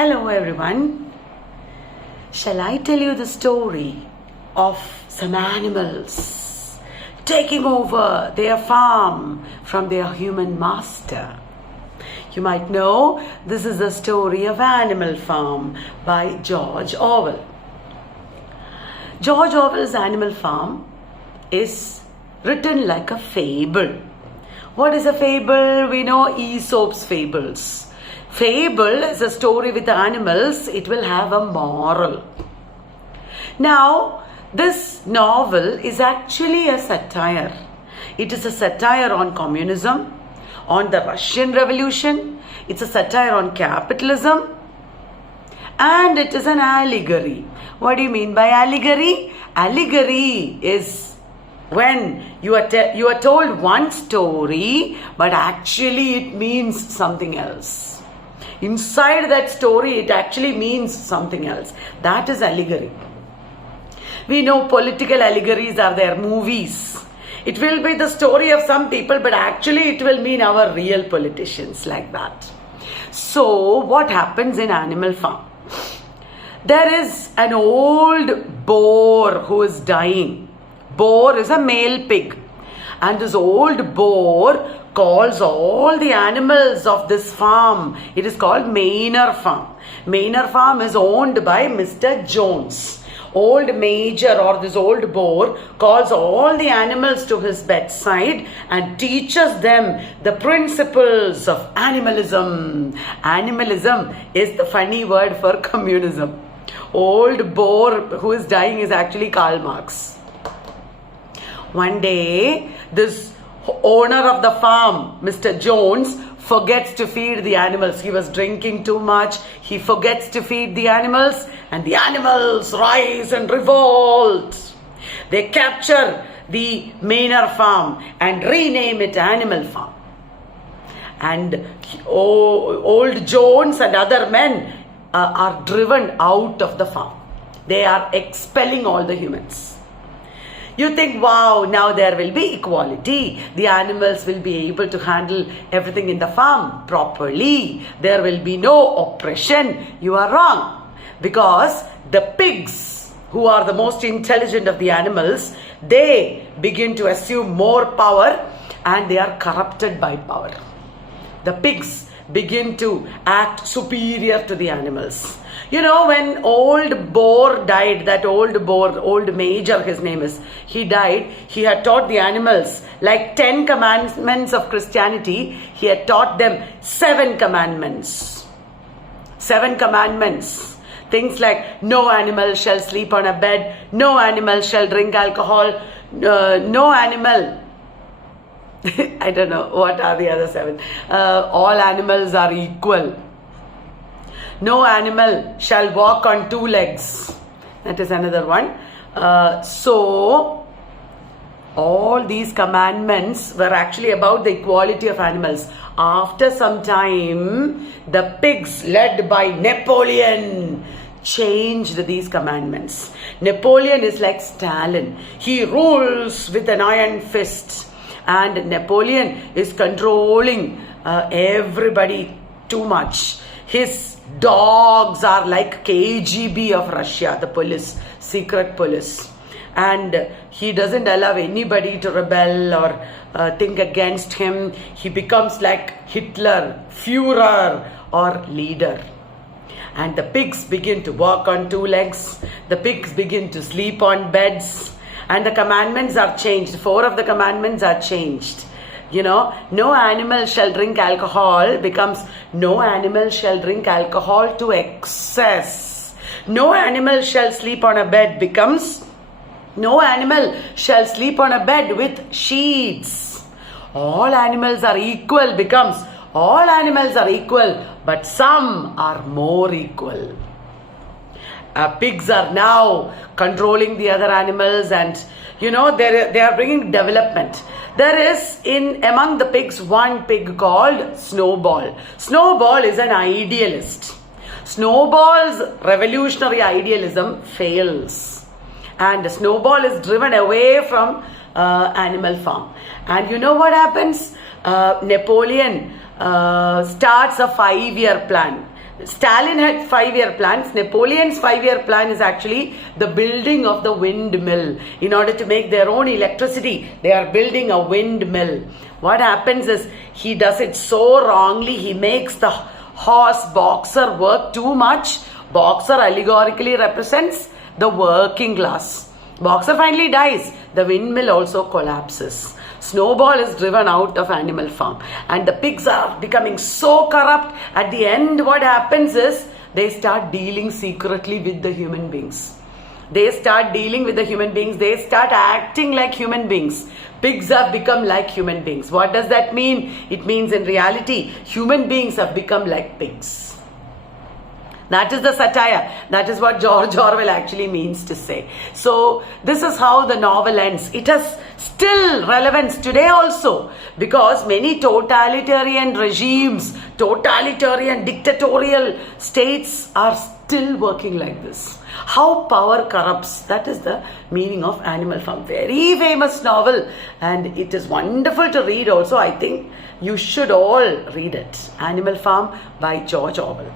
Hello everyone. Shall I tell you the story of some animals taking over their farm from their human master? You might know this is the story of Animal Farm by George Orwell. George Orwell's Animal Farm is written like a fable. What is a fable? We know Aesop's fables. Fable is a story with animals. It will have a moral. Now, this novel is actually a satire. It is a satire on communism, on the Russian Revolution. It's a satire on capitalism. And it is an allegory. What do you mean by allegory? Allegory is when you are told one story, but actually it means something else. Inside that story, it actually means something else. That is allegory. We know political allegories are there, movies. It will be the story of some people, but actually it will mean our real politicians, like that. So, what happens in Animal Farm? There is an old boar who is dying. Boar is a male pig. And this old boar calls all the animals of this farm. It is called Manor Farm. Manor Farm is owned by Mr. Jones. Old Major or this old boar calls all the animals to his bedside and teaches them the principles of animalism. Animalism is the funny word for communism. Old boar who is dying is actually Karl Marx. One day, this owner of the farm, Mr. Jones, forgets to feed the animals. He was drinking too much. He forgets to feed the animals, and the animals rise and revolt. They capture the Manor Farm and rename it Animal Farm. And old Jones and other men are driven out of the farm. They are expelling all the humans. You think, wow, now there will be equality. The animals will be able to handle everything in the farm properly. There will be no oppression. You are wrong. Because the pigs, who are the most intelligent of the animals, they begin to assume more power and they are corrupted by power. The pigs begin to act superior to the animals. You know, when old boar died, that old boar, old Major his name is, he died, he had taught the animals like 10 commandments of Christianity, he had taught them 7 commandments. 7 commandments. Things like no animal shall sleep on a bed, no animal shall drink alcohol, no animal I don't know what are the other 7. All animals are equal. No animal shall walk on 2 legs. That is another one. So, all these commandments were actually about the equality of animals. After some time, the pigs led by Napoleon changed these commandments. Napoleon is like Stalin. He rules with an iron fist. And Napoleon is controlling everybody too much. His dogs are like KGB of Russia, the police, secret police. And he doesn't allow anybody to rebel or think against him. He becomes like Hitler, Führer or leader. And the pigs begin to walk on 2 legs. The pigs begin to sleep on beds. And the commandments are changed. 4 of the commandments are changed. You know, no animal shall drink alcohol becomes no animal shall drink alcohol to excess. No animal shall sleep on a bed becomes no animal shall sleep on a bed with sheets. All animals are equal becomes all animals are equal, but some are more equal. Pigs are now controlling the other animals, and you know they are bringing development. There is among the pigs one pig called Snowball. Snowball is an idealist. Snowball's revolutionary idealism fails, and Snowball is driven away from Animal Farm. And you know what happens? Napoleon starts a 5-year plan. Stalin had 5-year plans. Napoleon's 5-year plan is actually the building of the windmill. In order to make their own electricity, they are building a windmill. What happens is, he does it so wrongly. He makes the horse boxer work too much. Boxer allegorically represents the working class. Boxer finally dies. The windmill also collapses. Snowball is driven out of Animal Farm. And the pigs are becoming so corrupt. At the end, what happens is, they start dealing secretly with the human beings. They start dealing with the human beings. They start acting like human beings. Pigs have become like human beings. What does that mean? It means in reality, human beings have become like pigs. That is the satire. That is what George Orwell actually means to say. So this is how the novel ends. It has still relevance today also, because many totalitarian regimes, totalitarian dictatorial states are still working like this. How power corrupts. That is the meaning of Animal Farm. Very famous novel, and it is wonderful to read also. I think you should all read it. Animal Farm by George Orwell.